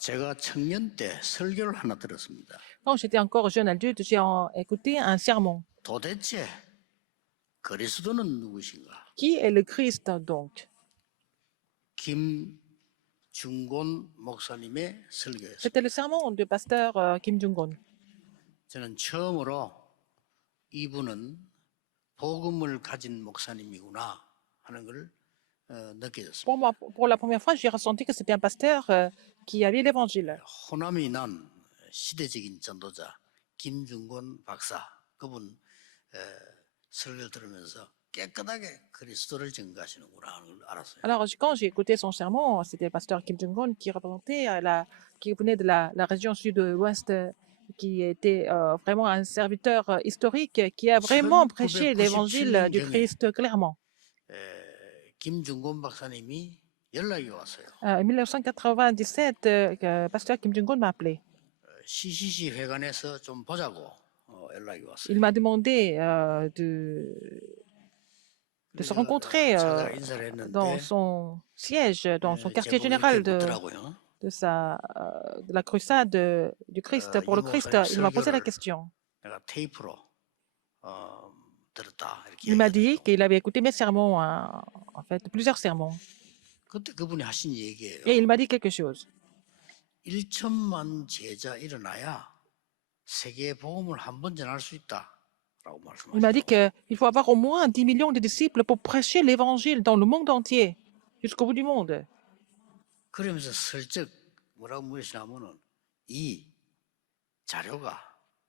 제가 청년 때 설교를 하나 들었습니다. Quand j'étais encore jeune adulte, j'ai écouté un sermon. 도대체 그리스도는 누구신가? Qui est le Christ donc? 김중곤 목사님의 설교였습니다. C'était le sermon du pasteur Kim Jong-un. 저는 처음으로 이분은 복음을 가진 목사님이구나 하는 걸 느껴졌습니다. Pour moi, pour la première fois, j'ai ressenti que c'était un pasteur qui avait l'évangile. 호남이 난 시대적인 전도자 김중곤 박사 그분 설교를 들으면서 깨끗하게 그리스도를 증거하시는구나 하는 걸 알았어요. Alors, quand j'ai écouté son sermon, c'était le pasteur Kim Jong-un qui représentait qui venait de la région sud-ouest, qui était vraiment un serviteur historique, qui a vraiment prêché l'évangile du 1997 Christ clairement. 김중곤 박사님이 연락이 왔어요. En 1997, pasteur Kim Jong-un m'a appelé. CCC 회관에서 좀 보자고 연락이 왔어요. Il m'a demandé de se rencontrer 찾아가 인사를 dans 했는데 son siège, dans son quartier 제목이 général 이렇게 묻더라고요. de la crusade du Christ, pour le Christ. Il m'a posé la question. 내가 테이프로 들었다 이렇게 Il m'a dit 얘기하더라고요. qu'il avait écouté mes sermons, en fait, plusieurs sermons. 그때 그분이 하신 얘기예요. Et il m'a dit quelque chose. 1천만 제자 일어나야 세계 복음을 한 번 전할 수 있다라고 Il m'a dit 말씀하셨어요. qu'il faut avoir au moins 10 millions de disciples pour prêcher l'évangile dans le monde entier, jusqu'au bout du monde. 그러면서 슬쩍 뭐라고 물으시냐면은 이 자료가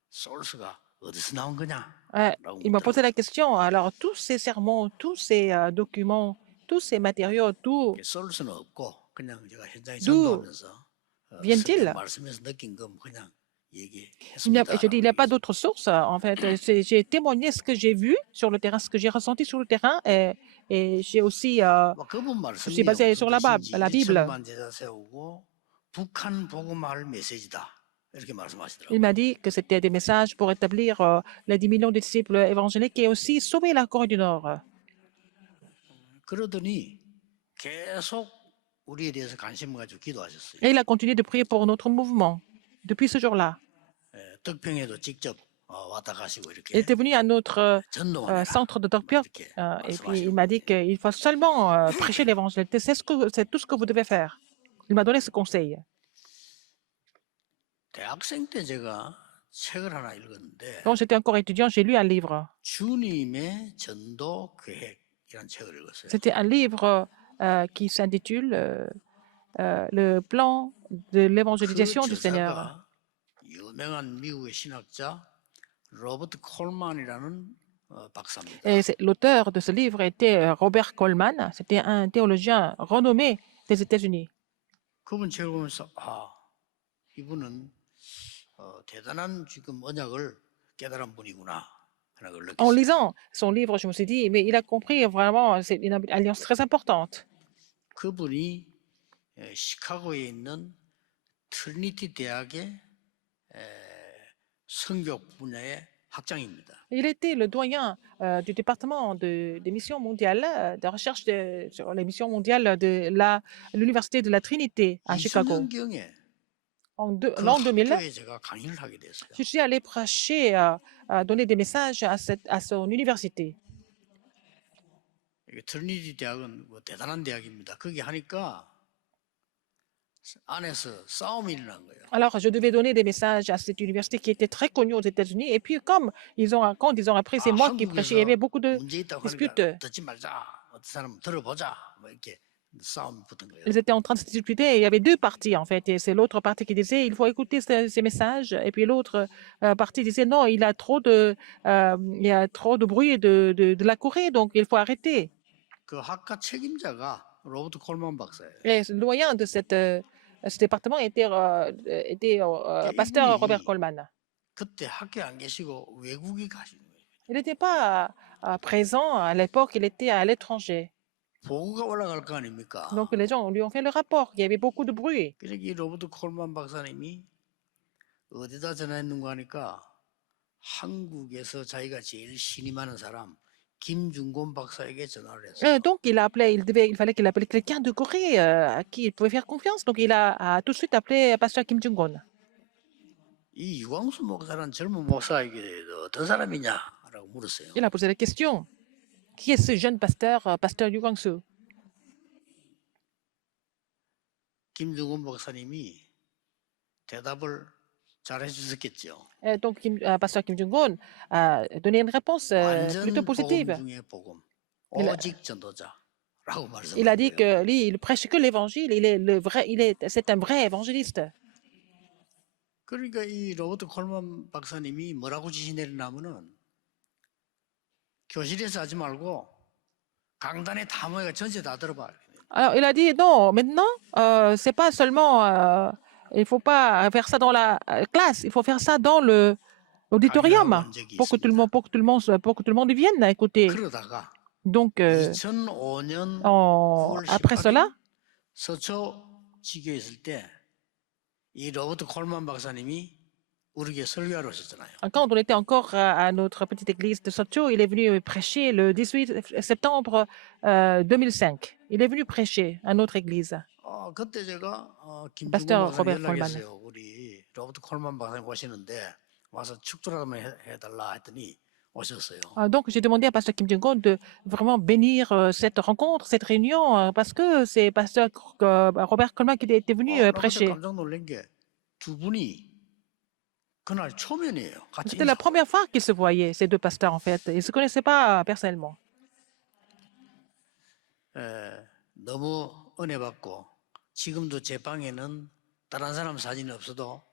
소스가 어디서 나온 거냐라고 Il m'a posé 묻더라고요. la question. Alors, tous ces sermons, tous ces documents, tous ces matériaux, 소스는 없고 그냥 제가 현장에 d'où 전도하면서 viennent-ils? 말씀에서 느낀 거 그냥 Je 얘기했습니다. dis, il n'y a pas d'autre source. En fait, j'ai témoigné ce que j'ai vu sur le terrain, ce que j'ai ressenti sur le terrain, et j'ai aussi, 그분 je suis 말씀이 basé 무슨 sur la 뜻인지 Bible. 1천만 제자 세우고 북한 복음할 메시지다 이렇게 Il 말씀하시더라고요. m'a dit que c'était des messages pour établir les 10 millions de disciples évangéliques et aussi sauver la Corée du Nord. 그러더니 계속 우리에 대해서 관심을 가지고 기도하셨어요. Et il a continué de prier pour notre mouvement depuis ce jour-là. 덕평에도 직접 왔다 가시고 Il 이렇게 était venu à notre 전도만 해라 centre de Dokpyok 이렇게 et puis il 말씀하시고 m'a dit qu'il faut seulement prêcher l'évangile. C'est tout ce que vous devez faire. Il m'a donné ce conseil. 대학생 때 제가 책을 하나 읽었는데 Quand j'étais encore étudiant, j'ai lu un livre. 주님의 전도 계획이라는 책을 읽었어요. C'était un livre qui s'intitule Le plan de 그 l'évangélisation du Seigneur. 저자가 유명한 미국의 신학자 로버트 콜만이라는 박사입니다. Et l'auteur de ce livre était Robert Coleman. C'était un théologien renommé des États-Unis. 그분 책을 보면서 이분은 대단한 지금 언약을 깨달은 분이구나 하는 걸 En 느꼈어요. lisant son livre, je me suis dit, mais il a compris vraiment, c'est une alliance très importante. 그분이 시카고에 있는 트리니티 대학의 성교 분야의 학장입니다. Il était le doyen du département des missions mondiales, de recherche sur les missions mondiales de l'Université de la Trinité à Chicago. 2000년경에 그 L'an 2000, 학교에 제가 강의를 하게 됐어요. je suis allé prêcher, donner des messages à son université. 이게 트리니티 대학은 뭐 대단한 대학입니다. 거기 하니까 안에서 싸움이 일어난 거예요. Alors, je devais donner des messages à cette université qui était très connue aux États-Unis. Et puis, quand ils ont appris, c'est moi qui prêchais, il y avait beaucoup de 문제 있다고 disputes. 하니까 듣지 말자. 어떤 사람은 들어보자. 뭐 이렇게 싸움이 붙은 거예요. Ils étaient en train de se disputer. Et il y avait deux parties, en fait. Et c'est l'autre partie qui disait, il faut écouter ces messages. Et puis l'autre partie disait, non, il y a trop de bruit de la Corée, donc il faut arrêter. 그 학과 책임자가 로버트 콜만 박사예요. Et le doyen de ce département était pasteur Robert Coleman. 그때 학교에 안 계시고 외국에 가신 거예요. Il n'était pas présent à l'époque, il était à l'étranger. 보고가 올라갈 거 아닙니까? Donc les gens lui ont fait le rapport. Il y avait beaucoup de bruit. 그래서 이 로버트 콜만 박사님이 어디다 전화했는가 하니까 한국에서 자기가 제일 신임하는 사람 김중곤 박사에게 전화를 했어요. Donc, il fallait qu'il appelle quelqu'un de Corée à qui il pouvait faire confiance. Donc, a tout de suite appelé Pasteur Kim Jong-un. 이 유광수 목사라는 젊은 목사에게 어떤 사람이냐라고 물었어요. Il a posé la question, qui est ce jeune pasteur, pasteur Yu Guangsu? 김중곤 목사님이 대답을 잘 해주셨겠죠. Donc, pasteur Kim Jong-un a donné une réponse plutôt 완전 복음 positive. 중에 복음, Il a, 오직 전도자라고 il a 말씀하는 dit 거예요. que lui, il prêche que l'évangile. C'est un vrai évangéliste. 그러니까 이 로버트 콜만 박사님이 뭐라고 지시 내리냐면은 교실에서 하지 말고 강단에 다 모여가 전체 다 들어봐. Alors, il a dit non, maintenant, c'est pas seulement, il faut pas faire ça dans la classe, il faut faire ça dans 강의를 하고 l'auditorium 한 적이 pour que tout le 있습니다. monde, pour que tout le monde vienne écouter. 그러다가 Donc, 2005년 après 9월 cela, 18일 서초 지교에 있을 때 이 로버트 콜만 박사님이 우리에게 설교하러 오셨잖아요. quand on était encore à notre petite église de Socho, il est venu prêcher le 18 septembre 2005. Il est venu prêcher à notre église, 그때 제가 김중곤 pasteur 박사님 Robert Coleman. 연락했어요. 우리 로버트 콜만 박사님 오시는데 와서 축도를 한번 해달라 했더니 오셨어요. Donc, j'ai demandé à pasteur Kim Jong-un de vraiment bénir cette rencontre, cette réunion, parce que c'est pasteur Robert Coleman qui était venu 나도 prêcher. 깜짝 놀란 게 두 분이 그날 초면이에요. 같이 C'était la 인사하고. première fois qu'ils se voyaient, ces deux pasteurs, en fait. Ils ne se connaissaient pas personnellement. 너무 은혜 받고 지금도 제 방에는 다른 사람 사진이 없어도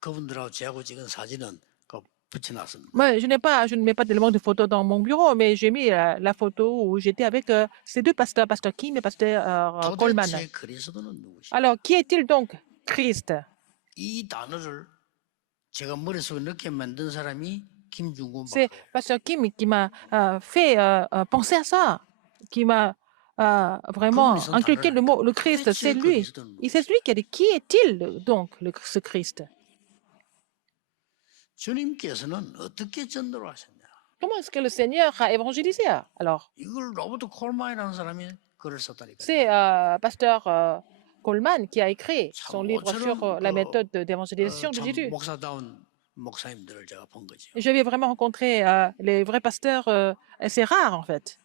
그분들하고 저하고 찍은 사진은 붙여놨습니다. Moi, je ne mets pas tellement de photos dans mon bureau, mais j'ai mis la photo où j'étais avec ces deux pasteurs, pasteur Kim et pasteur Coleman. 도대체 그리스도는 누구시죠? Alors, qui est-il donc? Christ. 이 단어를 제가 머릿속에 넣게 만든 사람이 김중곤 C'est 박사예요. pasteur Kim qui m'a fait penser à ça, qui m'a vraiment 그분이 선 inculqué le 다르라니까. mot, le Christ, 도대체 c'est lui. 그리스도는 Et c'est 누구시죠? lui qui a dit, qui est-il donc, ce Christ? 주님께서는 어떻게 전도를 하셨냐? Comment est-ce que le Seigneur a évangélisé alors? 이걸 로버트 콜만이라는 사람이 글을 썼다니까요. C'est pasteur Coleman qui a écrit son 참 livre sur 어처럼 la méthode d'évangélisation de 참 Jésus. 목사다운 목사님들을 제가 본 거죠. Et j'avais vraiment rencontré les vrais pasteurs assez rares en fait.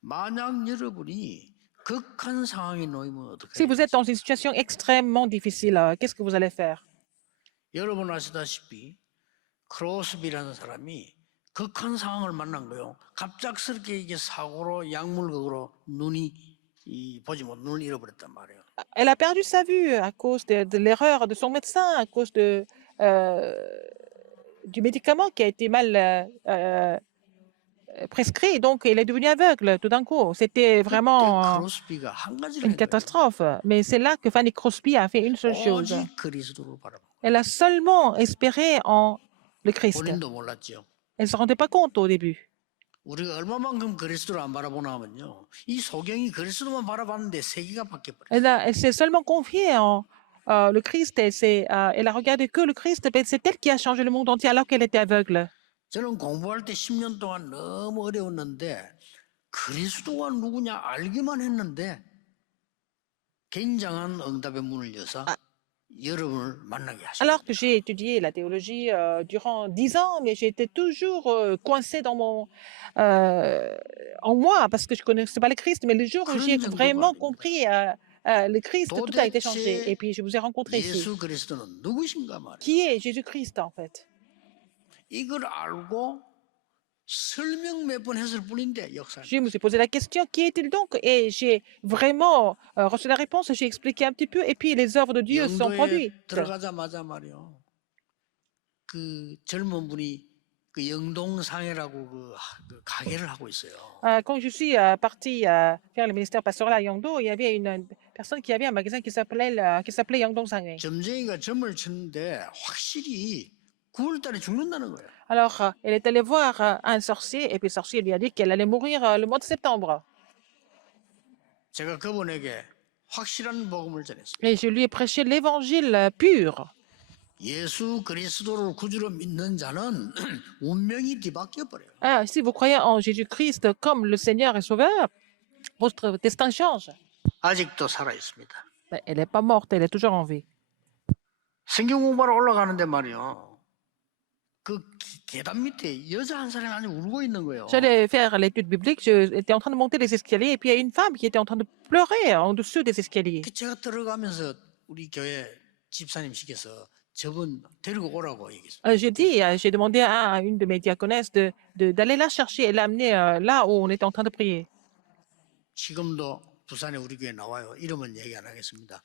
만약 여러분이 극한 상황에 놓이면 어떻게 Si 해요? vous êtes dans une situation extrêmement difficile, qu'est-ce que vous allez faire? 여러분 아시다시피 크로스비라는 사람이 극한 상황을 만난 거요. 갑작스럽게 이게 사고로 약물극으로 눈이 보지 못 눈을 잃어버렸단 말이에요. Elle a perdu sa vue à cause de l'erreur de son médecin, à cause du médicament qui a été mal prescrit. Donc, elle est devenue aveugle tout d'un coup. C'était 그때 vraiment 크로스비가 한 가지를 une 한 거예요. catastrophe. Mais c'est là que Fanny Crosby a fait une seule chose. 오직 그리스도를 바라봐. Elle a seulement espéré en le Christ. 본인도 몰랐죠. Elle ne se rendait pas compte au début. 우리가 얼마만큼 그리스도를 안 바라보나 하면요. 이 소경이 그리스도만 바라봤는데 세계가 바뀌어버렸어요. Elle s'est seulement confiée en le Christ. Elle a regardé que le Christ. C'est elle qui a changé le monde entier alors qu'elle était aveugle. 저는 공부할 때 10년 동안 너무 어려웠는데 그리스도가 누구냐 알기만 했는데 굉장한 응답의 문을 여서 여러분을 만나게 하셨어요. Alors que j'ai étudié la théologie durant 10 ans, mais j'étais toujours coincée en moi parce que je ne connaissais pas le Christ. Mais le jour où j'ai 그런 정도가 vraiment 아닙니다. compris le Christ, tout a été changé. Et 도대체 puis je vous ai rencontré ici. 예수 그리스도는 누구신가 말이에요. Qui est Jésus-Christ en fait? 이걸 알고 설명 몇 번 했을 뿐인데 역사. Je me suis posé la question, qui est-il donc? Et j'ai vraiment reçu la réponse, j'ai expliqué un petit peu, et puis les œuvres de Dieu sont 영도에 produites. 들어가자마자 말이요. 그 젊은 분이 그 영동상해라고 그 가게를 하고 있어요. Quand je suis partie faire le ministère pastoral à Yangdo, il y avait une personne qui avait un magasin qui s'appelait Yangdong Sanghae. 점쟁이가 점을 쳤는데 확실히 9월달에 죽는다는 거예요. Alors, elle est allée voir un sorcier, et puis le sorcier lui a dit qu'elle allait mourir le mois de septembre. 제가 그분에게 확실한 복음을 전했어요. Et je lui ai prêché l'évangile pur. 예수 그리스도를 구주로 믿는 자는 운명이 뒤바뀌어 버려요. Ah, si vous croyez en Jésus-Christ comme le Seigneur et Sauveur, votre destin change. 아직도 살아 있습니다. Mais elle n'est pas morte, elle est toujours en vie. 성경 공부하러 올라가는데 말이요. 그 계단 밑에 여자 한 사람이 아주 울고 있는 거예요. J'allais faire l'étude biblique, j'étais en train de monter les escaliers et puis il y a une femme qui était en train de pleurer en dessous des escaliers. 제가 들어가면서 우리 교회 집사님 시켜서 저분 데리고 오라고 얘기했어요. J'ai demandé à une de mes diaconesses d'aller la chercher et l'amener là où on était en train de prier. 지금도 부산에 우리 교회 나와요. 이름은 얘기 안 하겠습니다.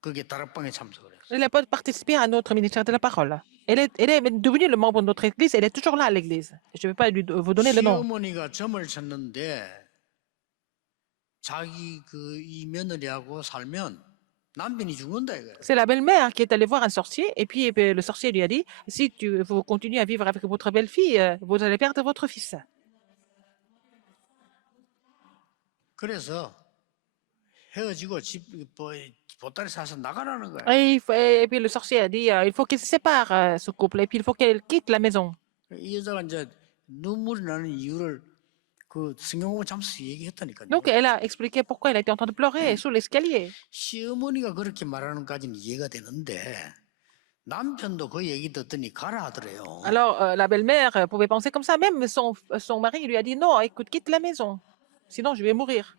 거기에 다락방에 참석을 했어요. Elle n'a pas participé à notre ministère de la parole. Elle est devenue le membre de notre église, elle est toujours là à l'église. Je ne vais pas vous donner le nom. 시어머니가 점을 쳤는데 자기 이 며느리하고 살면 남편이 죽는다 이거예요. C'est la belle-mère qui est allée voir un sorcier et puis le sorcier lui a dit, si vous continuez à vivre avec votre belle-fille, vous allez perdre votre fils. 그래서 헤어지고 보따리 사서 나가라는 거예요. Et puis le sorcier a dit, il faut qu'il se sépare, ce couple, et puis il faut qu'elle quitte la maison. 이 여자가 이제 눈물이 나는 이유를 그 성경공부 잠시 얘기했다니까요. Donc elle a expliqué pourquoi elle était en train de pleurer sous l'escalier. 시어머니가 그렇게 말하는 까지는 이해가 되는데 남편도 그 얘기 듣더니 가라 하더래요. Alors la belle-mère pouvait penser comme ça, même son mari lui a dit, non, écoute, quitte la maison, sinon je vais mourir.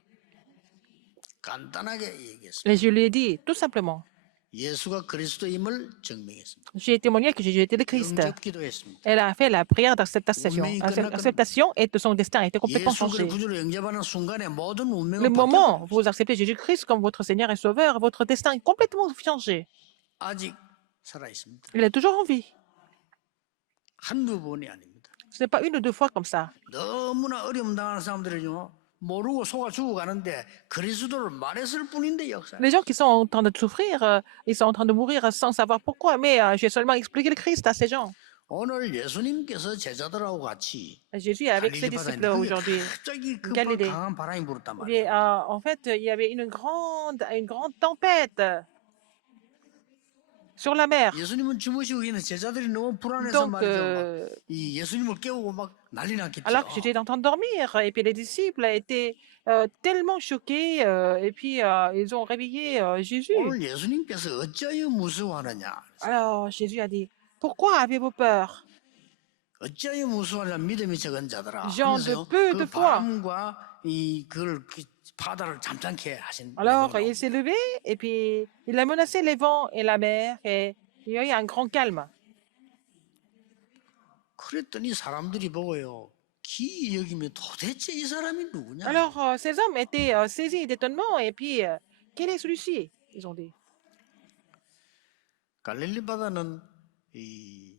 간단하게 얘기했어요. Et je lui ai dit, tout simplement, 예수가 그리스도임을 증명했습니다. j'ai témoigné que Jésus était le Christ. 영접 기도했습니다. Elle a fait la prière d'acceptation et son destin a été complètement changé. 예수를 구주로 영접하는 순간에 모든 Le 운명은 moment où 바뀌어버렸어요. vous acceptez Jésus-Christ comme votre Seigneur et Sauveur, votre destin est complètement changé. 아직 살아 있습니다. Il est toujours en vie. 한두 번이 아닙니다. Ce n'est pas une ou deux fois comme ça. 너무나 어려움 당하는 사람들은요. 모르고 속아 죽어가는데 그리스도를 말했을 뿐인데 역사. Les gens qui sont en train de souffrir, ils sont en train de mourir sans savoir pourquoi, mais j'ai seulement expliqué le Christ à ces gens. 오늘 예수님께서 제자들하고 같이 Jésus est avec ses 갈릴리 바다에 disciples 있는데 aujourd'hui. 갑자기 Galilée. 강한 바람이 불었단 Et, 말이에요. en fait, il y avait une grande tempête sur la mer. 예수님은 주무시고 있는 제자들이 너무 불안해서 Donc, 말이죠. 이 예수님을 깨우고 막 난리 났겠죠. alors que Jésus était en train de dormir, et puis les disciples étaient tellement choqués, et puis ils ont réveillé Jésus. 오늘 예수님께서 어찌하여 무서워하느냐? Alors Jésus a dit, pourquoi avez-vous peur? 어찌하여 무서워하냐? 믿음이 적은 자들아. Gens de 하면서요. peu 그 de foi. 바람과 그걸 바다를 잠잠케 하신. Alors 내용으로. il s'est levé, et puis il a menacé les vents et la mer, et il y a eu un grand calme. 그랬더니 사람들이 보고요. 기이 여기면 도대체 이 사람이 누구냐? Alors ces hommes étaient saisis d'étonnement, et puis quel est celui-ci? Ils ont dit. 갈릴리 바다는 이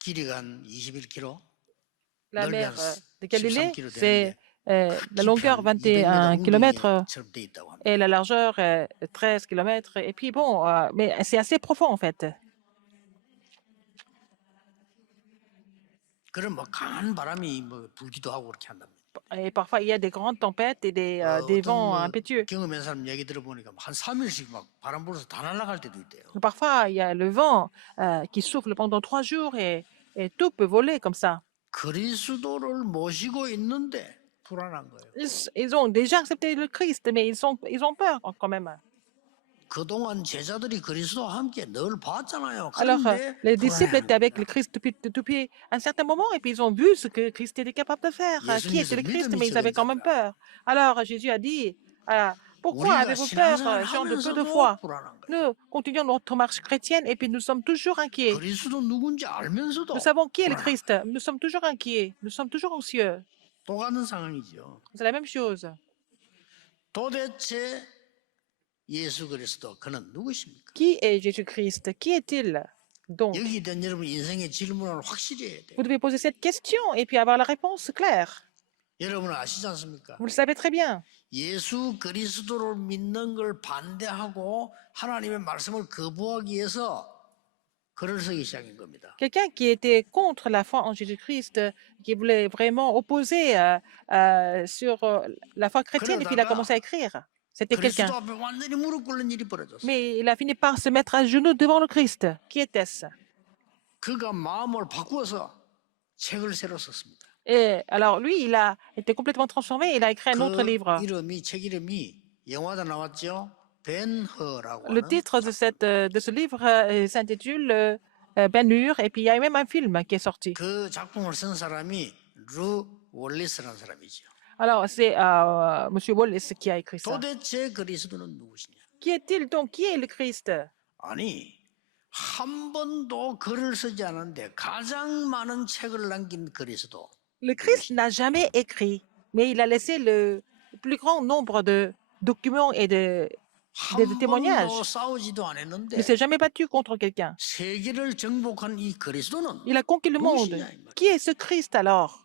길이가 한 21km, La 넓이 mer 한 de Galilée, 13km c'est 되는데 la longueur 21 km 처럼 돼 있다고 합니다. et la largeur 13 km. Et puis bon, mais c'est assez profond en fait. 그런 뭐 강한 바람이 뭐 불기도 하고 그렇게 한답니다. Et parfois, il y a des grandes tempêtes et des vents impétueux. 경험한 사람 얘기 들어보니까 한 3일씩 막 바람 불어서 다 날아갈 때도 있대요. Parfois, il y a le vent qui souffle pendant 3 jours et tout peut voler comme ça. 그리스도를 모시고 있는데 불안한 거예요. Ils ont déjà accepté le Christ, mais ils ont peur quand même. 그동안 제자들이 그리스도와 함께 늘 봤잖아요. Alors, 그런데 les disciples 불안해하는 étaient avec 거예요. le Christ depuis un certain moment et puis ils ont vu ce que Christ était capable de faire, qui était le Christ, mais ils avaient quand même peur. Alors Jésus a dit, pourquoi 우리가 avez-vous peur, 신앙생활을 gens de peu de 하면서도 foi? 불안한 거예요. Nous continuons notre marche chrétienne et puis nous sommes toujours inquiets. 그리스도 누군지 알면서도 Nous savons qui est le 불안한 Christ. Nous sommes toujours inquiets. Nous sommes toujours anxieux. 똑같은 상황이죠. C'est la même chose. 도대체 예수 그리스도 그는 누구십니까? Qui est Jésus-Christ? Qui est-il? Donc, 여기 된 여러분 인생의 질문을 확실히 해야 돼요. vous devez poser cette question et puis avoir la réponse claire. 여러분은 아시지 않습니까? Vous le savez très bien. 예수 그리스도를 믿는 걸 반대하고 하나님의 말씀을 거부하기 위해서 글을 쓰기 시작한 겁니다. Quelqu'un qui était contre la foi en Jésus-Christ, qui voulait vraiment opposer sur la foi chrétienne, et puis il a commencé à écrire. C'était quelqu'un. 그리스도 앞에 완전히 무릎 꿇는 일이 벌어졌어요. Mais il a fini par se mettre à genoux devant le Christ. Qui était-ce? 그가 마음을 바꾸어서 책을 새로 썼습니다. Et alors lui, il a été complètement transformé. Il a écrit un autre 그 livre. 책 이름이 영화도 나왔죠. 벤허라고 Le 하는 titre de ce livre s'intitule Ben-Hur. Et puis il y a même un film qui est sorti. 그 작품을 쓴 사람이 루 월리스라는 사람이죠. Alors c'est Monsieur Wallace qui a écrit ça. 도대체 그리스도는 누구시냐? Qui est-il donc? Qui est le Christ? 아니 한 번도 글을 쓰지 않았는데 가장 많은 책을 남긴 그리스도. Le Christ n'a jamais écrit, mais il a laissé le plus grand nombre de documents et de 한 témoignages. 번도 싸우지도 Il 않았는데 ne s'est jamais battu contre quelqu'un. 세계를 정복한 이 그리스도는 Il a conquis le monde. 누구시냐 이 말이야. Qui est ce Christ alors?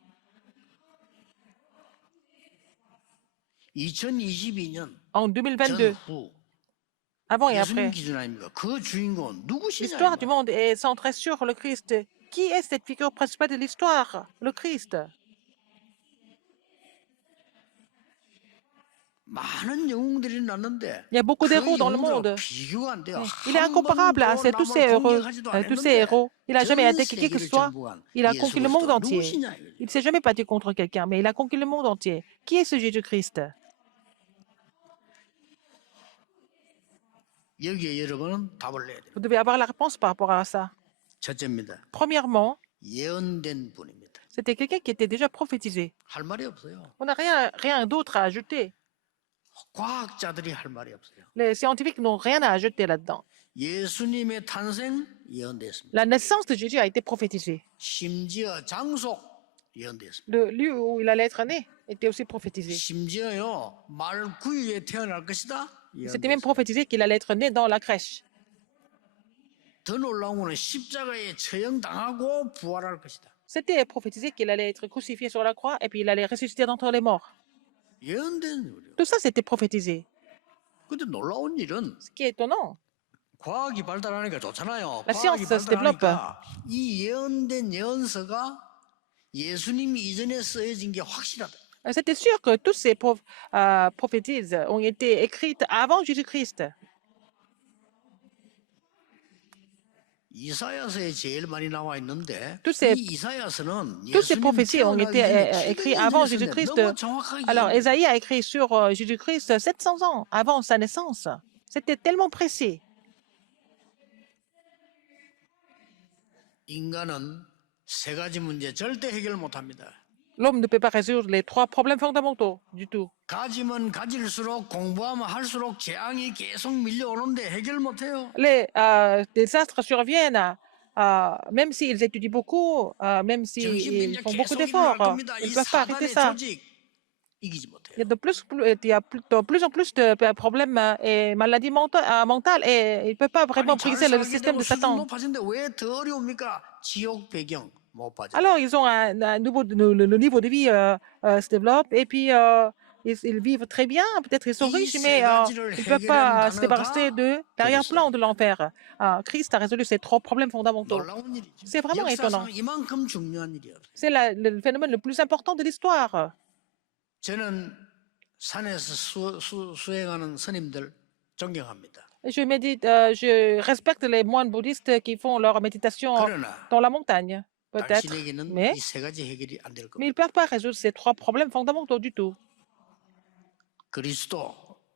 2022년 En 2022, 전후 avant et 예수님 après, 기준 아닙니까? 그 주인공은 누구시냐? 이 l'histoire du 말이야. monde est centrée sur le Christ. Qui est cette figure principale de l'histoire? Le Christ. 많은 영웅들이 났는데 Il y a beaucoup 그 d'héros dans le 영웅들하고 monde. 비교가 안 돼요. Il est 한 incomparable à 번도 tous 남을 ces heureux, 공격하지도 tous ces 않았는데 héros. Il n'a jamais 전 attaqué qui que ce 세계를 soit. 정복한 Il a 예수 conquis le monde 그리스도 entier. 누구시냐 이거죠. Il ne s'est jamais battu contre quelqu'un, mais il a conquis le monde entier. Qui est ce Jésus-Christ? 여기에 여러분은 답을 내야 돼요. Vous devez avoir la réponse par rapport à ça. 첫째입니다. Premièrement, 예언된 분입니다. c'était quelqu'un qui était déjà prophétisé. 할 말이 없어요. On n'a rien d'autre à ajouter. 과학자들이 할 말이 없어요. Les scientifiques n'ont rien à ajouter là-dedans. 예수님의 탄생 예언됐습니다. La naissance de Jésus a été prophétisée. 심지어 장소 예언됐습니다. Le lieu où il allait être né était aussi prophétisé. 심지어요 말구유에 태어날 것이다. C'était même 예언됐습니다. prophétisé qu'il allait être né dans la crèche. 더 놀라운 거는 십자가에 처형당하고 부활할 것이다. C'était prophétisé qu'il allait être crucifié sur la croix et puis il allait ressusciter d'entre les morts. 예언된 일이에요. Tout ça, c'était prophétisé. 근데 놀라운 일은 Ce qui est étonnant, 과학이 발달하니까 좋잖아요. La science 과학이 se développe. 발달하니까 이 예언된 예언서가 예수님이 이전에 쓰여진 게 확실하다. c'était sûr que toutes ces prophéties ont été écrites avant Jésus-Christ. 이사야서에 제일 많이 나와 있는데 Tous ces- 이 이사야서는 Toutes ces 예수님 prophéties ont 태어나기 été 전에 écrites 700년 avant 전에 썼는데 Jésus-Christ. 너무 정확하게 Alors, 이해해요. Ésaïe a écrit sur Jésus-Christ 700 ans avant sa naissance. C'était tellement précis. 인간은 세 가지 문제 절대 해결 못합니다. L'homme ne peut pas résoudre les 3 problèmes fondamentaux du tout. 가지면 가질수록 공부하면 할수록 재앙이 계속 밀려오는데 해결 못해요. Les désastres surviennent, même s'ils étudient beaucoup, même s'ils 정신병자 font beaucoup 계속 일어날 d'efforts. 겁니다. Ils 이 ne peuvent pas arrêter 사단의 ça. 조직 이기지 못해요. Il y a de plus de problèmes et maladies mentales et il ne peut pas vraiment 잘 briser le 살게 système 되고 de 수준 Satan. 높아지는데 왜 더 어려웁니까? 지옥 배경 못 빠져. Alors, ils ont le niveau de vie se développe et puis ils vivent très bien. Peut-être ils sont 이 riches, 세 mais 가지를 ils ne peuvent pas se 해결한 débarrasser 단어가 de l'arrière-plan de l'enfer. Christ a résolu ces 3 problèmes fondamentaux. 놀라운 일이죠. C'est vraiment étonnant. 역사상 이만큼 중요한 일이 없어요. C'est le phénomène le plus important de l'histoire. 저는 산에서 수행하는 스님들 존경합니다. Je médite, je respecte les moines bouddhistes qui font leur méditation 그러나 dans la montagne, peut-être, 당신에게는 mais 이 세 가지 해결이 안 될 ils 겁니다. ne peuvent pas résoudre ces 3 problèmes fondamentaux du tout. 그리스도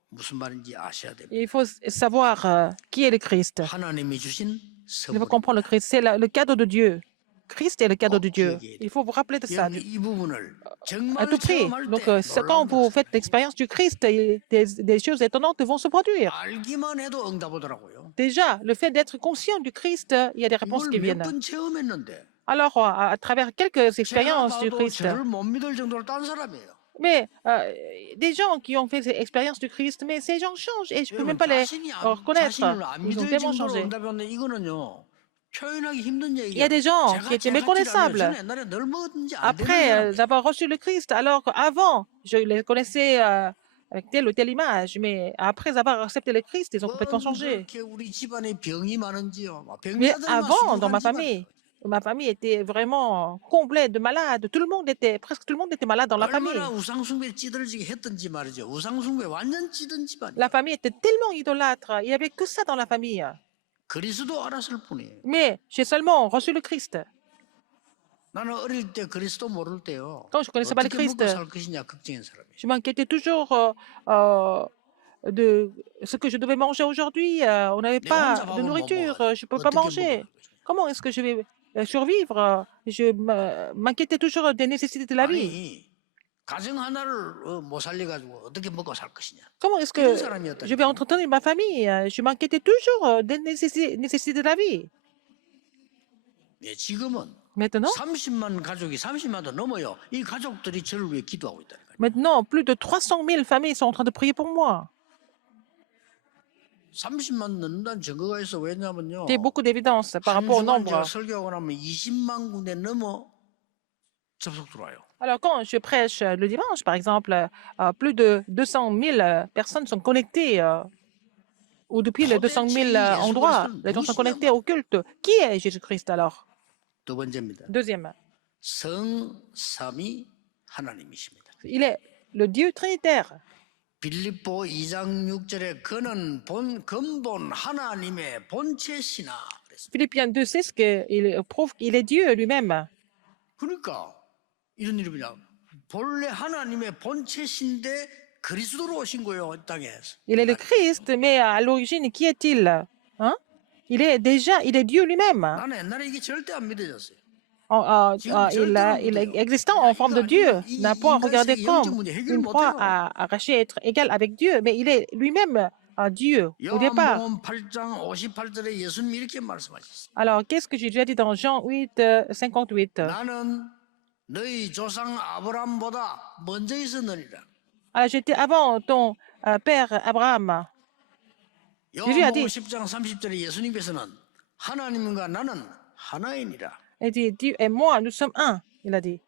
무슨 말인지 아셔야 됩니다. Il faut savoir qui est le Christ. 하나님이 주신 Il faut 선물. comprendre le Christ. C'est le cadeau de Dieu. Christ est le cadeau de Dieu. Il faut vous rappeler de ça 이 부분을 à 정말 tout prix. 체험할 Donc, 때 quand 놀라운 vous 것을 faites l'expérience du Christ, des choses étonnantes vont se produire. 알기만 해도 응답 오더라고요. Déjà, le fait d'être conscient du Christ, il y a des réponses 이걸 qui 몇 viennent. 번 체험했는데 Alors, à travers quelques 제가 expériences du 봐도 Christ, 저를 못 믿을 정도로 딴 사람이에요. mais des gens qui ont fait ces expériences du Christ, mais ces gens changent et je ne peux même 여러분 pas les 자신이 reconnaître. 자신을 안 Ils ont 믿을 tellement 정도로 changé. 응답이 왔는데 이거는요 표현하기 힘든 Il y a 얘기예요. des gens 제가 qui étaient 제가 méconnaissables 저는 옛날에 늘 뭐든지 안 après 되는 사람이에요. avoir reçu le Christ, alors qu'avant, je les connaissais avec telle ou telle image, mais après avoir accepté le Christ, ils ont complètement changé. 그렇게 우리 집안에 병이 많은지요. 막 Mais 병자들만 avant, dans ma 수두룩한 집안이에요. famille, ma famille était vraiment complète de malades. Presque tout le monde était malade dans la 얼마나 famille. 우상숭배에 찌들지게 했던지 말이죠. 우상숭배 완전 찌든 La 집안이에요. famille était tellement idolâtre. Il n'y avait que ça dans la famille. 그리스도 알았을 뿐이에요. Mais j'ai seulement reçu le Christ. 나는 어릴 때 그리스도 모를 때요. Quand je ne connaissais pas le 어떻게 Christ, 먹고 살 것이냐 걱정인 사람이에요. je m'inquiétais toujours de ce que je devais manger aujourd'hui. On n'avait 내 pas 혼자 de 밥을 못 nourriture. 먹어가지고 Je ne peux pas 어떻게 먹고 manger. 살 것이냐. Comment est-ce que je vais survivre? M'inquiétais toujours des nécessités de la vie. 아니 가정 하나를 못 살려가지고 어떻게 먹고 살 것이냐. Comment est-ce 이런 que je vais 사람이었다니까요. entretenir ma famille? Je m'inquiétais toujours des nécessités de la vie. 예, 지금은 Maintenant, 30만 가족이 30만도 넘어요. 이 가족들이 저를 위해 기도하고 있다니까요. maintenant, plus de 300 000 familles sont en train de prier pour moi. 30만 넘는다는 증거가 있어. 왜냐면요. J'ai beaucoup d'évidence par 한 rapport au 주간 nombre. 제가 설교하고 나면 20만 군데 넘어 접속 들어와요. Alors, quand je prêche le dimanche, par exemple, plus de 200 000 personnes sont connectées, ou depuis les 200 000 endroits, les gens sont connectés au culte. Qui est Jésus-Christ alors? 두 번째입니다. Deuxième, 성삼위 하나님이십니다. il est le Dieu trinitaire. 빌립보 2장 6절에 그는 근본 하나님의 본체시나 그랬습니다. Philippiens 2, c'est ce qu'il prouve qu'il est Dieu lui-même. 그러니까 이런 이름이냐. 본래 하나님의 본체신데 그리스도로 오신 거예요, 이 땅에. Il est le Christ, mais à l'origine, qui est-il? Hein? Il est Dieu lui-même. 나는 옛날에 이게 절대 안 믿어졌어요. Il est existant en forme de Dieu, n'a pas regardé comme une proie arrachée à être égal avec Dieu, mais il est lui-même Dieu au départ. 요한복음 8장 58절에 예수님이 이렇게 말씀하셨어요. Alors, qu'est-ce que Jésus a dit dans Jean 8, 58? 나는 너희 조상 아브라함보다 먼저 있었느니라. Alors, j'étais avant ton père Abraham. Jésus a 요한복음 dit, 10장 30절에 예수님께서는 하나님과 나는 하나이니라. il dit, Dieu et moi, nous sommes un, il a dit.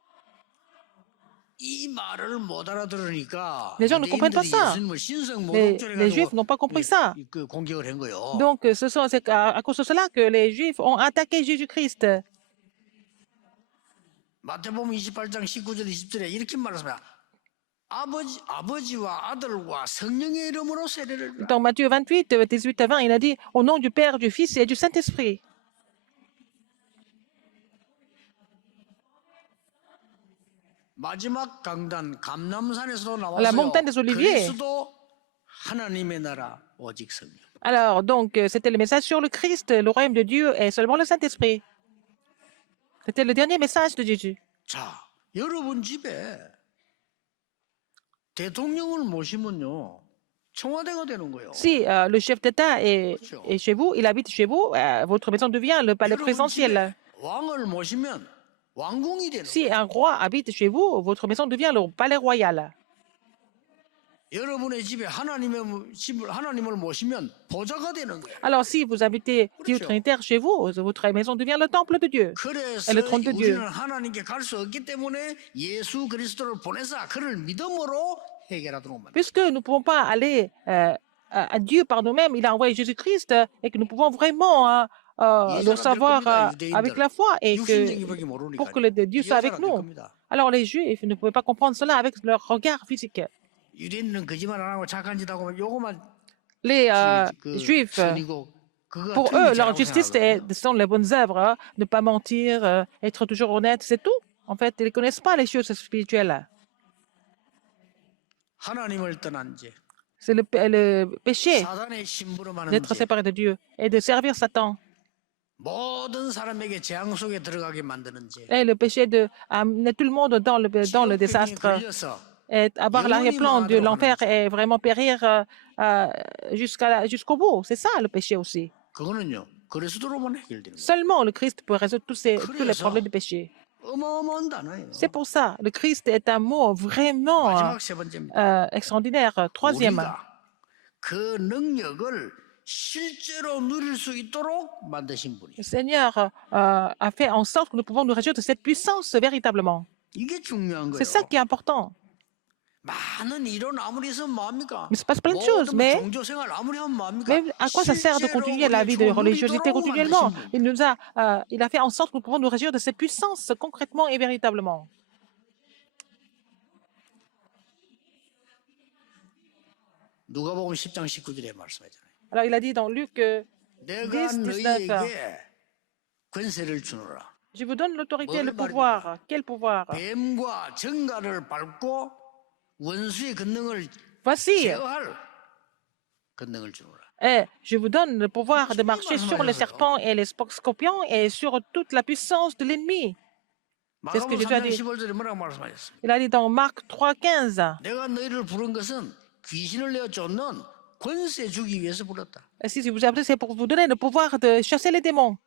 이 말을 못 알아들으니까 Les gens ne comprennent pas 유대인들이 ça. 예수님을 신성 Les 모독죄를 Juifs 가지고 n'ont pas compris ça. 그 공격을 한 거예요. Donc, c'est à cause de cela que les Juifs ont attaqué Jésus-Christ. 마태복음 28장 19절 20절에 이렇게 말했습니다. 아버지와 아들과 성령의 이름으로 세례를 주라. Dans Matthieu 28, 18 à 20, il a dit au nom du Père, du Fils et du Saint-Esprit. 마지막 강단 감람산에서도 La 나왔어요. montagne des Oliviers. 그리스도 하나님의 나라 오직 성령. Alors, donc, c'était le message sur le Christ, le royaume de Dieu et seulement le Saint-Esprit. C'était le dernier message de Jésus. 자, 여러분 집에 대통령을 모시면요 청와대가 되는 거예요. Si le chef d'État est chez vous, il habite chez vous, votre maison devient le palais 여러분 présidentiel. 집에 왕을 모시면 왕궁이 되는 Si 거예요. un roi habite chez vous, votre maison devient le palais royal. 여러분의 집에 하나님을 모시면 보좌가 되는 거예요. Alors, si vous habitez Dieu Trinitaire chez vous, votre maison devient le temple de Dieu. 그래서 le trône de Dieu. 우리는 하나님께 갈 수 없기 때문에 예수 그리스도를 보내사 그를 믿음으로 해결하도록 만들었어요. Puisque nous ne pouvons pas aller à Dieu par nous-mêmes, il a envoyé Jésus-Christ et que nous pouvons vraiment le recevoir avec la foi et que pour que Dieu soit avec nous. Alors les Juifs ne pouvaient pas comprendre cela avec leur regard physique. 유대인은 거짓말 안 하고 착한 짓 하고 요거만 Les Juifs, 선이고 그거가 pour 틀린 eux, leur 죄라고 justice 생각하거든요. sont les bonnes œuvres, ne pas mentir, être toujours honnête, c'est tout. En fait, ils ne connaissent pas les choses spirituelles. 하나님을 떠난 죄, C'est le péché 사단의 심부름하는 d'être 죄, séparé de Dieu et de servir Satan. 모든 사람에게 재앙 속에 들어가게 만드는 죄. Et le péché de amener tout le monde dans le 지옥병에 désastre 걸려서 et avoir l'arrière-plan de l'enfer et vraiment périr jusqu'au bout. C'est ça le péché aussi. 그거는요 그리스도로만 해결되는 거예요. Seulement le Christ peut résoudre tous les problèmes du péché. 어마어마한 단어예요. C'est pour ça, le Christ est un mot vraiment 마지막 세 번째입니다. extraordinaire. Troisième, 우리가 그 능력을 실제로 누릴 수 있도록 만드신 분이에요. le Seigneur a fait en sorte que nous pouvons nous réjouir de cette puissance véritablement. 이게 중요한 C'est ça 거예요. qui est important. 많은 이론 아무리 있으면 뭐합니까? Mais il se passe plein de choses. 모든 종교 생활 아무리 하면 뭐합니까? Mais à quoi ça sert de 실제로 continuer la 우리의 vie de 주 religiosité 누리도록 continuellement? 만드신 분. Il a fait en sorte que nous pouvons nous réjouir de cette puissance concrètement et véritablement. 누가복음 10장 19절에 말씀하잖아요. Alors il a dit dans Luc 내가 10, 19, 너희에게 권세를 주노라. je vous donne l'autorité et le 뭘 pouvoir. Quel pouvoir? 뱀과 정갈을 밟고 원수의 권능을 Voici, 제어할 권능을 주노라. je vous donne le pouvoir de marcher sur les serpents et les scorpions et sur toute la puissance de l'ennemi. C'est ce que 마가복음 Jésus a 3장 dit. 15절에 뭐라고 말씀하셨습니까? Il a dit dans Marc 3,15. 내가 너희를 부른 것은 귀신을 내어 쫓는 권세 주기 위해서 불렀다. Si je vous ai appelé, c'est pour vous donner le pouvoir de chasser les démons.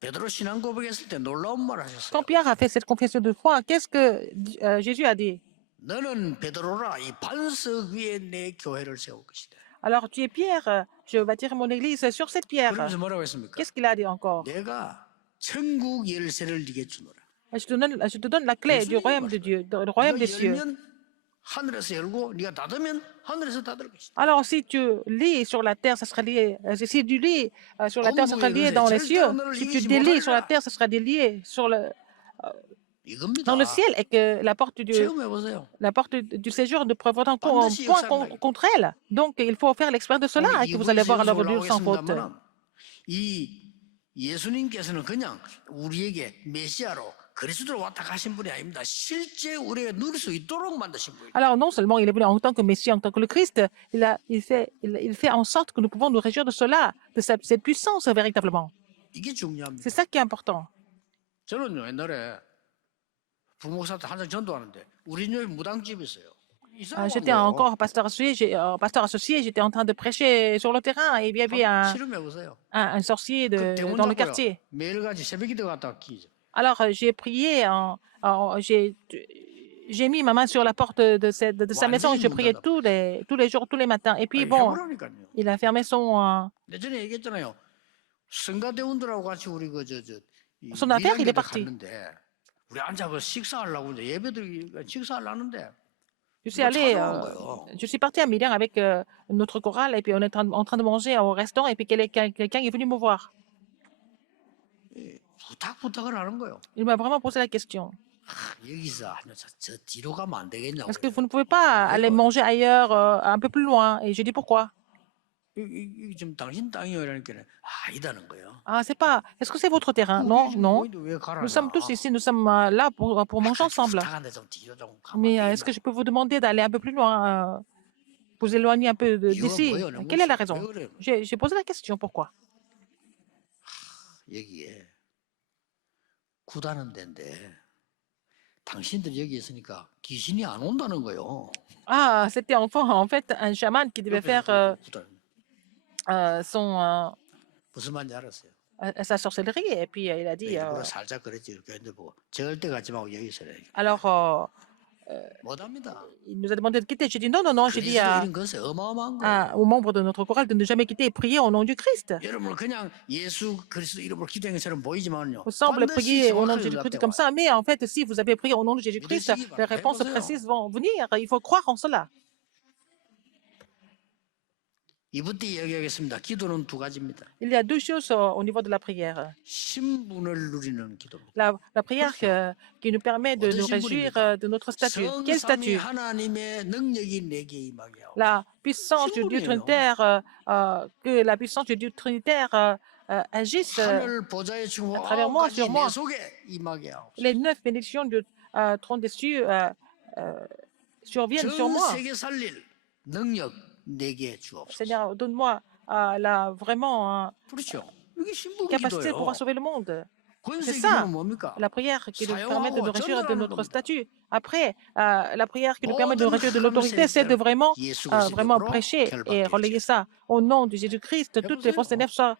베드로 신앙 고백했을 때 놀라운 말 하셨어요. Quand Pierre a fait cette confession de foi, qu'est-ce que Jésus a dit? 너는 베드로라 이 반석 위에 내 교회를 세울 것이다. Alors tu es Pierre, je bâtirai mon église sur cette pierre. 그러면서 뭐라고 했습니까? Qu'est-ce qu'il a dit encore? 내가 천국 열쇠를 네게 주노라. Je te donne la clé du royaume de Dieu, du royaume des 네가 cieux. 열면 하늘에서 열고 네가 닫으면 하늘에서 닫을 것이다. Alors si tu lis sur la terre, ça sera lié. Si tu lis sur la terre, ça sera lié dans les cieux. Si tu délies sur la terre, ça sera délié sur 이겁니다. dans le ciel. Et que 체험해 보세요. la porte du séjour ne prévaut point contre elle. Donc il faut faire l'expérience de cela et que vous allez voir l'œuvre de Dieu sans faute. 이 예수님께서는 그냥 우리에게 메시아로 그리스도로 왔다 가신 분이 아닙니다. 실제 우리가 누릴 수 있도록 만드신 분이에요. Alors non seulement il est venu en tant que Messie, en tant que le Christ, il fait en sorte que nous pouvons nous réjouir de cela, de cette puissance véritablement. 이게 중요합니다. C'est ça qui est important. 저는 옛날에 부목사 때 한창 전도하는데 우리 집에 무당집이 있어요. J'étais encore pasteur associé, j'étais en train de prêcher sur le terrain et il y avait 실험해 보세요. un sorcier dans le quartier. 매일같이 새벽 기도 갔다 기죠. Alors j'ai prié, j'ai mis ma main sur la porte de sa maison et je priais tous les jours, tous les matins. Et puis bon, il a fermé son 예전에 얘기했잖아요. 성가대원들하고 같이 우리 son affaire, il est parti. 우리 앉아서 식사하려고 이제 예배드리 식사하려는데 je suis parti à Milan avec notre chorale et puis on est en train de manger au restaurant et puis quelqu'un est venu me voir. 부탁을 하는 거예요. Il m'a vraiment posé la question. 여기서 저 뒤로 가면 안 되겠냐고. Est-ce que vous ne pouvez pas aller manger ailleurs, un peu plus loin? Et j'ai dit pourquoi? 이게 지금 당신 땅이요 이러니까 아니다는 거예요. Ah, c'est pas. Est-ce que c'est votre terrain? Non, non. Nous sommes tous ici, nous sommes là pour manger ensemble. Mais est-ce que je peux vous demander d'aller un peu plus loin, vous éloigner un peu d'ici? Quelle est la raison? J'ai posé la question, pourquoi? 여기에 구다는 데인데 당신들 여기 있으니까 귀신이 안 온다는 거예요. Ah, c'était en fait un chaman qui devait faire 무슨 말인지 알았어요. sa sorcellerie et puis il a dit 일부러 살짝 그랬지 그런데 뭐 절대 가지 말고 여기 있어라. alors 못합니다. il nous a demandé de quitter. J'ai dit non, non, non. J'ai dit 이런 것은 어마어마한 거예요. aux membres de notre chorale de ne jamais quitter et prier au nom du Christ. 여러분 그냥 예수 그리스도 이름으로 기도한 것처럼 보이지만요. Vous semblez prier au nom de Jésus-Christ comme ça, mais en fait, si vous avez prié au nom de Jésus-Christ, les réponses précises vont venir. Il faut croire en cela. 이부터 이야기하겠습니다. 기도는 두 가지입니다. Il y a deux choses au niveau de la prière. 신분을 누리는 기도. La prière qui nous permet de nous réjouir de notre statut. Quel statut? 하나님의 능력이 내게 임하게 하고. La puissance du Dieu trinitaire, que la puissance du Dieu trinitaire agisse 하늘 보좌의 충고 à travers moi, sur moi. 내 속에 임하게 하고. Les 9 bénédictions du trône des cieux surviennent sur moi. 전 세계 살릴 능력 내게 주옵소서. Seigneur, donne-moi vraiment 그렇죠. 이게 신분 capacité de 기도예요. pouvoir sauver le monde. C'est 권세 ça, 기도는 뭡니까? la prière qui nous permet de nous réjouir de 전달하는 notre 겁니다. statut. Après, la prière qui nous permet de nous 모든 réjouir de 하나님의 l'autorité, c'est de vraiment, 예수 vraiment 그리스도로 prêcher et 결박해 relayer 주세요. ça. Au nom de Jésus-Christ, toutes les forces ténèbres soient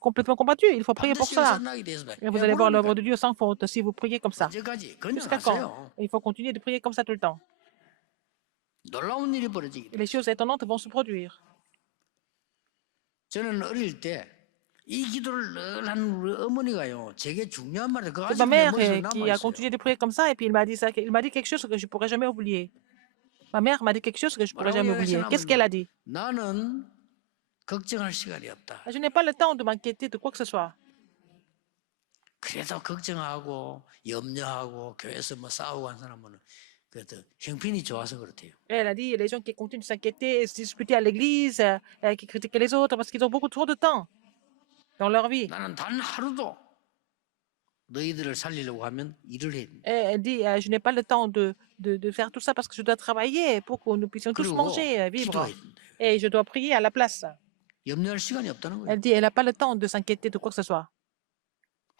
complètement combattues. Il faut prier pour 반드시 cela. 일어나게 되겠습니다. Et vous allez voir l'œuvre de Dieu sans faute si vous priez comme ça. 언제까지? 그냥 Jusqu'à quand? 하세요. Il faut continuer de prier comme ça tout le temps. 놀라운 일이 벌어지기 Et les choses étonnantes vont se produire. 저는 어릴 때 이 기도를 늘 하는 우리 어머니가요. 제게 중요한 말이 그거 C'est ma 아직도 내 mère 머릿속에 qui 남아 a 있어요. continué de prier comme ça et puis il m'a dit ça, il m'a dit quelque chose que je ne pourrai jamais oublier. Ma mère m'a dit quelque chose que je ne pourrai 뭐라고 jamais oublier. Qu'est-ce qu'elle 이야기하시냐면요. a dit? 나는 걱정할 시간이 없다. Je n'ai pas le temps de m'inquiéter de quoi que ce soit. 그래도 걱정하고 염려하고 교회에서 뭐 싸우고 한 사람은 그래도 형편이 좋아서 그렇대요. Et elle a dit, les gens qui continuent de s'inquiéter et se disputer à l'église, qui critiquent les autres parce qu'ils ont beaucoup trop de temps dans leur vie. 나는 단 하루도 너희들을 살리려고 하면 일을 해야 된다. Et elle dit, je n'ai pas le temps de faire tout ça parce que je dois travailler pour que nous puissions tous 그리고 manger, vivre. 기도해야 된다. Et je dois prier à la place. 염려할 시간이 없다는 거예요. Elle dit, elle n'a pas le temps de s'inquiéter de quoi que ce soit.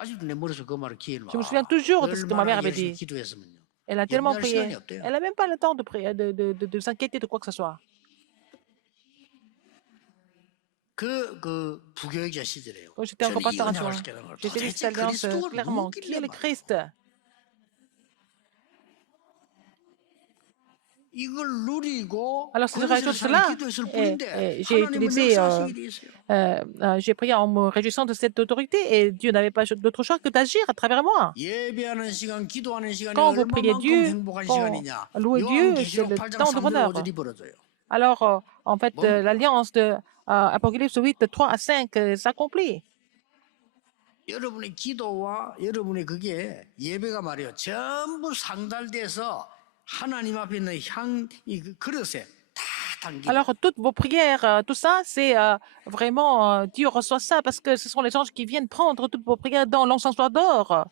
아직도 내 머릿속에 그 말을 기회를 Je me souviens toujours de ce que ma mère 얼마나 avait 열심히 dit. 기도했으면요. Elle a tellement 염려할 prié. 시간이 없대요. Elle n'a même pas le temps de, prier, de s'inquiéter de quoi que ce soit. 그 부교육자 시절에요. Quand j'étais encore 저는 이 pasteur 언약을 adjoint, 깨달은 걸 j'ai fait 도대체 cette alliance 그리스도가 clairement. Qui est 누구길래 le 말이에요. Christ? 이걸 누리고 Alors, si je rajoute 그것을 cela, 사는 기도했을 뿐인데 j'ai 하나님은 utilisé, 역사하시게 돼 있어요. j'ai prié en me réjouissant de cette autorité et Dieu n'avait pas d'autre choix que d'agir à travers moi. 예배하는 시간, 기도하는 시간이 Quand vous priez 얼마만큼 Dieu, 행복한 quand 시간이냐. louer Dieu, c'est 요한계시록 le 8장 temps de 3절 bonheur. 5절이 벌어져요. Alors, en fait, Bon. l'alliance de Apocalypse 8, 3 à 5 s'accomplit. 여러분의 기도와 여러분의 그게 예배가 말이에요. 전부 상달돼서 하나님 앞에 있는 이 그릇에 다 담겨. Alors, toutes vos prières, tout ça, c'est vraiment, Dieu reçoit ça parce que ce sont les anges qui viennent prendre toutes vos prières dans l'encensoir d'or.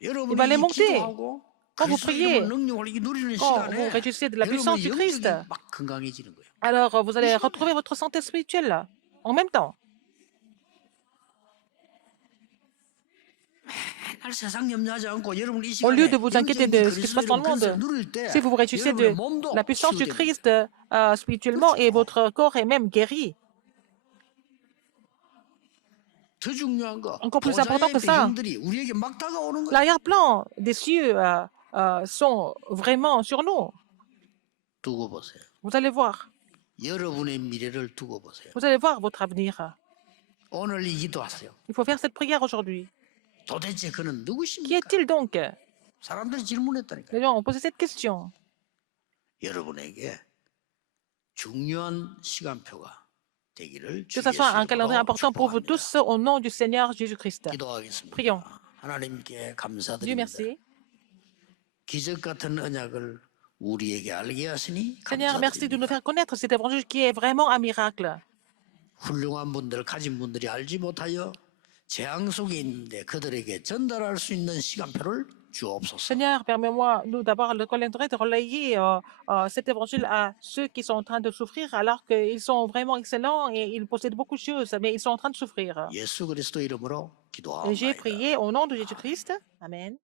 여러분이 va les 이 monter. 기도하고 Quand vous 그리스도 priez, 이름을 능력을 이렇게 누리는 quand vous 시간에 réjouissez de la puissance 여러분의 du Christ, 영적이 막 건강해지는 거예요. alors vous allez retrouver votre santé spirituelle en même temps. 맨날 세상 염려하지 않고 여러분 이 Au lieu 시간에 de vous inquiéter 영적인 de ce qui se 그리스도 passe dans le 이름 그릇을 monde, 누릴 때 si vous vous réjouissez 여러분의 de 몸도 la puissance du 치유됩니다. Christ spirituellement et votre corps est même guéri. 더 중요한 거 Encore plus important 보좌의 que ça. 배경들이 우리에게 막 다가오는 거예요. L'arrière-plan des cieux sont vraiment sur nous. 두고 보세요. Vous allez voir. 여러분의 미래를 두고 보세요. Vous allez voir votre avenir. 오늘 이 기도하세요. Il faut faire cette prière aujourd'hui. 도대체 그는 Qui 누구십니까? est-il donc? 사람들이 질문했다니까요. Les gens ont posé cette question. 여러분에게 중요한 시간표가 되기를 Que ce soit un calendrier important pour vous tous au nom du Seigneur Jésus-Christ. 기도하겠습니다. Prions. 하나님께 Dieu 감사드립니다. merci. 기적 같은 언약을 우리에게 알게 하시니 Seigneur, merci de nous 감사드립니다. faire connaître cet évangile qui est vraiment un miracle. 훌륭한 분들 가진 분들이 알지 못하여 재앙 속에 있는데 그들에게 전달할 수 있는 시간표를 주옵소서. Seigneur, permets-moi, nous, d'avoir le calendrier de relayer cet évangile à ceux qui sont en train de souffrir alors qu'ils sont vraiment excellents et ils possèdent beaucoup de choses, mais ils sont en train de souffrir. 예수 그리스도 이름으로 Et j'ai 기도합니다. prié au nom de Jésus-Christ. Amen.